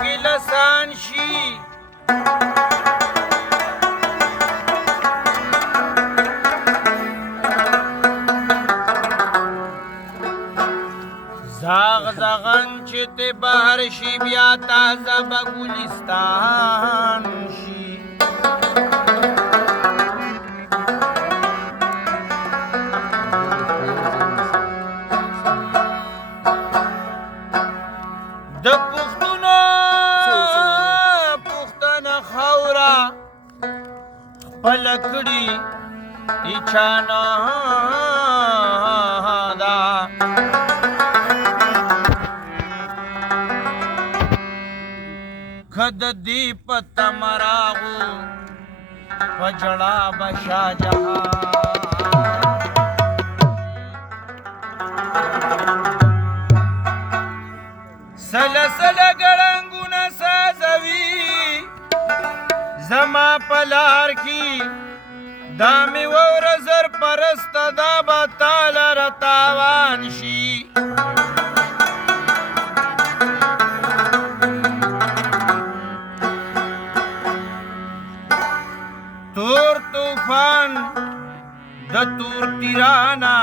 مشکل آسان شي زاغ زغن چې ته بهر شي بیا تازه به ګلستان شي د پښتونو پښتنه خاوره خپله کړي هیچا نه ده که د دې په تمه راغو په ژړا به شاهجهان سله سله ګړنګونه سازوي زما په لار کې دا مې ووره زر پرسته دا به تا لره تاوان شي تور طوفان د تور تیرانا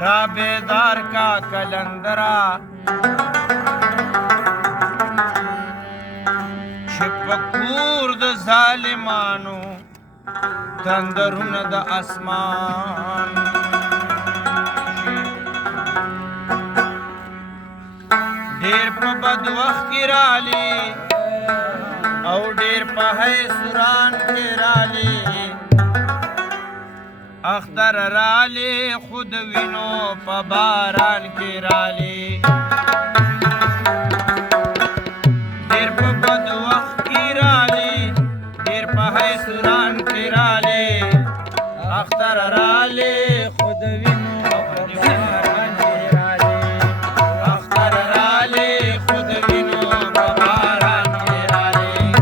را بیدار کا کلندرا چې په کور د ظالمانو تندرونه د اسمان ډېر په بد وخت کې رالی او ډېر په حیثوران کې رالی اختر رالی خود وینو په باران کې رالی ډېر په بد وخت کې رالی ډېر په حیثوران کې رالی اختر رالی خود وینو په باران کې رالی اختر رالی خود وینو په باران کې رالی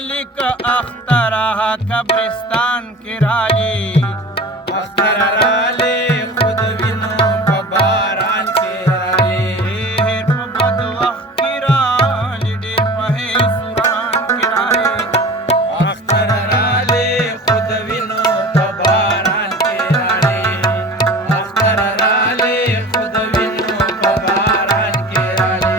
ذلك أخطأ قبرستان کې رالی اختر رالی خود وینو په باران کې رالی ډېر په بد وخت کې رالی ډېر په هیڅ وران کې رالی اختر رالی خود وینو په باران کې رالی اختر رالی خود وینو په باران کې رالی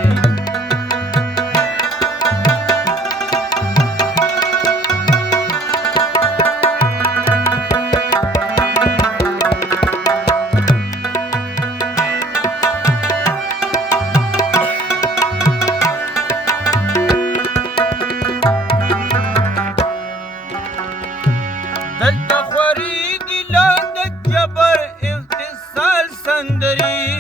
دلته خوريږي لا د جبر اغتسال سندري